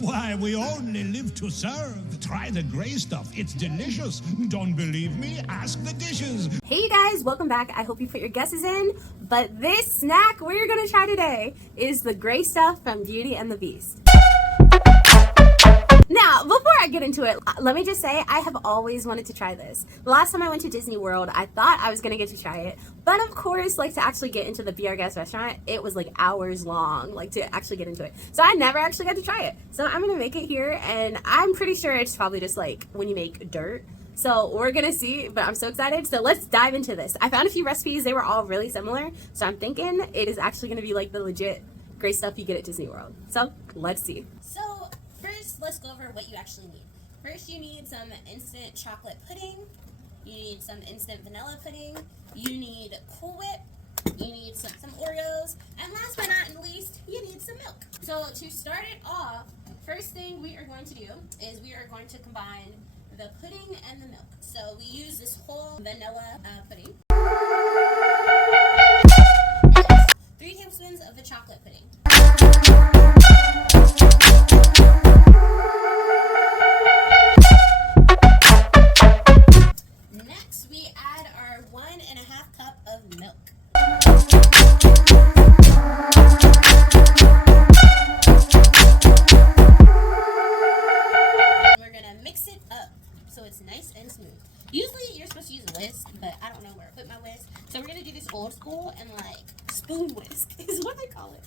Why, we only live to serve. Try the gray stuff. It's delicious. Don't believe me? Ask the dishes. Hey guys, welcome back. I hope you put your guesses in. But this snack we're gonna try today is the gray stuff from Beauty and the Beast. Now, before I get into it, let me just say I have always wanted to try this. The last time I went to Disney World, I thought I was going to get to try it. But of course, like to actually get into the Be Our Guest restaurant, it was like hours long, like to actually get into it. So I never actually got to try it. So I'm going to make it here, and I'm pretty sure it's probably just like when you make dirt. So we're going to see, but I'm so excited. So let's dive into this. I found a few recipes. They were all really similar. So I'm thinking it is actually going to be like the legit gray stuff you get at Disney World. So let's see. So first, let's go over what you actually need. First, you need some instant chocolate pudding. You need some instant vanilla pudding. You need Cool Whip. You need some Oreos. And last but not least, you need some milk. So to start it off, first thing we are going to do is we are going to combine the pudding and the milk. So we use this whole vanilla pudding. 3 tablespoons of the chocolate pudding. Next, we add our 1.5 cup of milk. We're gonna mix it up so it's nice and smooth. Usually you're supposed to use a whisk, but I don't know where I put my whisk. So we're gonna do this old school and like spoon whisk is what they call it.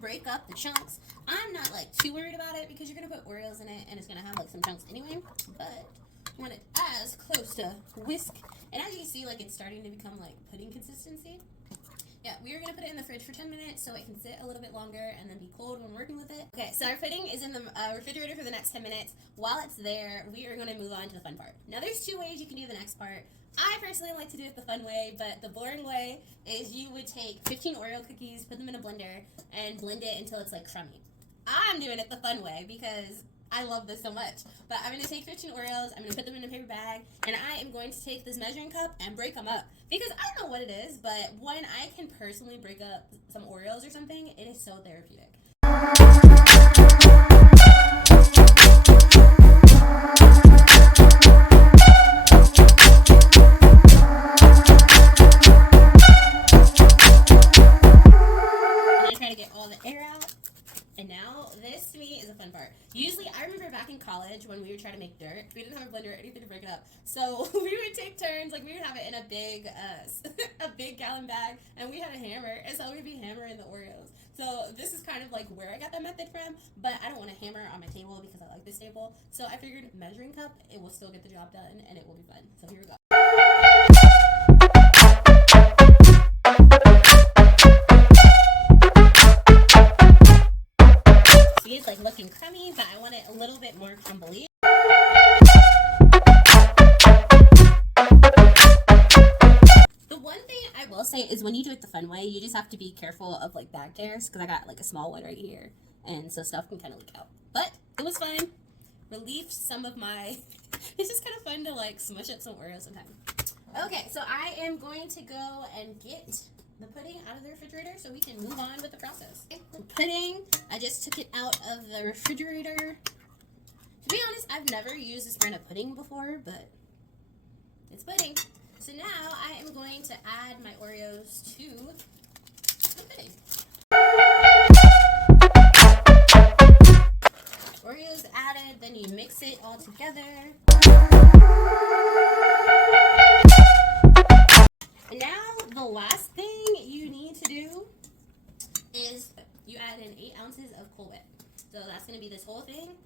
Break up the chunks. I'm not like too worried about it because you're gonna put Oreos in it and it's gonna have like some chunks anyway, but you want it as close to whisk. And as you can see, like it's starting to become like pudding consistency. Yeah, we're gonna put it in the fridge for 10 minutes so it can sit a little bit longer and then be cold when working with it. Okay, so our pudding is in the refrigerator for the next 10 minutes. While it's there, we are gonna move on to the fun part. Now there's 2 ways you can do the next part. I personally like to do it the fun way, but the boring way is you would take 15 Oreo cookies, put them in a blender, and blend it until it's like crummy. I'm doing it the fun way because I love this so much. But I'm going to take 15 Oreos, I'm going to put them in a paper bag, and I am going to take this measuring cup and break them up. Because I don't know what it is, but when I can personally break up some Oreos or something, it is so therapeutic. And now, this to me is a fun part. Usually, I remember back in college when we would try to make dirt, we didn't have a blender or anything to break it up. So, we would take turns, like we would have it in a big a big gallon bag, and we had a hammer, and so we'd be hammering the Oreos. So, this is kind of like where I got that method from, but I don't want to hammer on my table because I like this table. So, I figured measuring cup, it will still get the job done, and it will be fun. So, here we go. It's like looking crummy, but I want it a little bit more crumbly. The one thing I will say is when you do it the fun way, you just have to be careful of like bag tears because I got like a small one right here, and so stuff can kind of leak out. But it was fun. Relieved some of my. It's just kind of fun to like smush up some Oreos sometimes. Okay, so I am going to go and get the pudding out of the refrigerator so we can move on with the process. Okay. The pudding, I just took it out of the refrigerator. To be honest, I've never used this brand of pudding before, but it's pudding. So now I am going to add my Oreos to the pudding. Oreos added, then you mix it all together. And now the last thing you need to do is you add in 8 ounces of Cool Whip. So that's going to be this whole thing.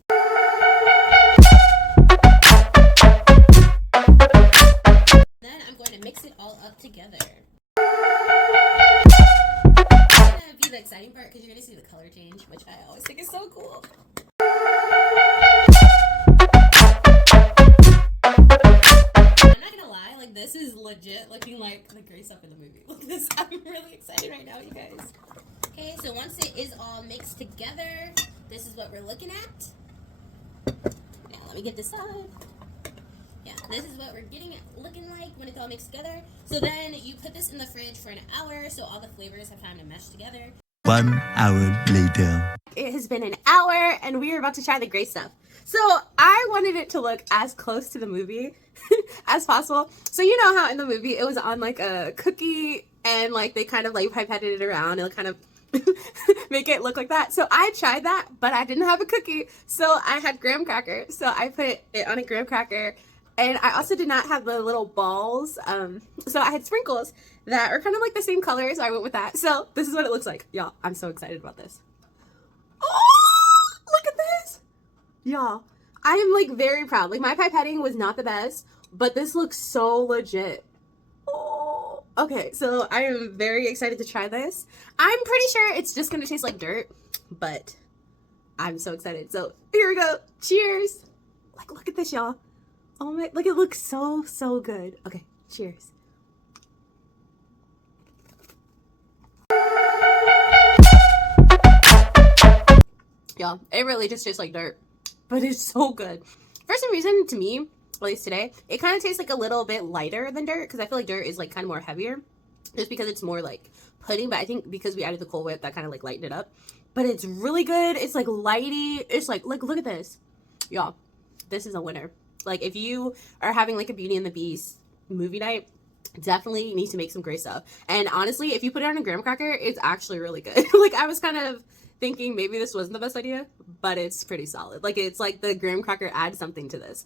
Then I'm going to mix it all up together. It's going to be the exciting part because you're going to see the color change, which I always think is so cool. This is legit looking like the gray stuff in the movie. Look at this. I'm really excited right now, you guys. Okay, so once it is all mixed together, this is what we're looking at. Now, let me me get this side. Yeah, this is what we're getting it looking like when it's all mixed together. So then you put this in the fridge for an hour so all the flavors have time to mesh together. 1 hour later. It has been an hour and we are about to try the gray stuff. So I wanted it to look as close to the movie as possible. So you know how in the movie it was on like a cookie and like they kind of like pipetted it around and kind of make it look like that. So I tried that, but I didn't have a cookie. So I had graham cracker. So I put it on a graham cracker. And I also did not have the little balls. So I had sprinkles that are kind of like the same color. So I went with that. So this is what it looks like. Y'all, I'm so excited about this. Oh, look at this. Y'all, I am like very proud. Like my pipetting was not the best, but this looks so legit. Oh, okay. So I am very excited to try this. I'm pretty sure it's just going to taste like dirt, but I'm so excited. So here we go. Cheers. Like, look at this, y'all. Oh my, like it looks so, so good. Okay, cheers. Y'all, it really just tastes like dirt, but it's so good. For some reason, to me, at least today, it kind of tastes like a little bit lighter than dirt, because I feel like dirt is like kind of more heavier, just because it's more like pudding, but I think because we added the Cool Whip, that kind of like lightened it up. But it's really good. It's like lighty. It's like look at this. Y'all, this is a winner. Like, if you are having, like, a Beauty and the Beast movie night, definitely need to make some gray stuff. And honestly, if you put it on a graham cracker, it's actually really good. Like, I was kind of thinking maybe this wasn't the best idea, but it's pretty solid. Like, it's like the graham cracker adds something to this.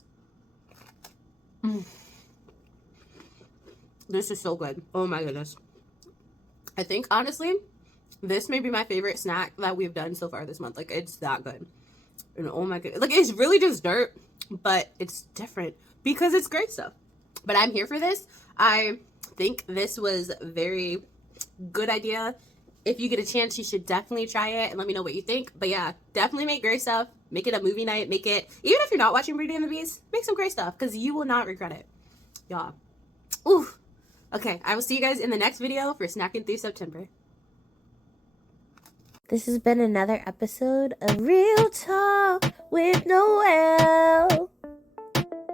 This is so good. Oh, my goodness. I think, honestly, this may be my favorite snack that we've done so far this month. Like, it's that good. And oh, my goodness. Like, it's really just dirt. But it's different because it's great stuff. But I'm here for this. I think this was a very good idea. If you get a chance, you should definitely try it and let me know what you think. But yeah, definitely make gray stuff. Make it a movie night. Make it, even if you're not watching Beauty and the Beast, make some gray stuff because you will not regret it. Y'all. Ooh. Okay, I will see you guys in the next video for Snacking Through September. This has been another episode of Real Talk with Noelle.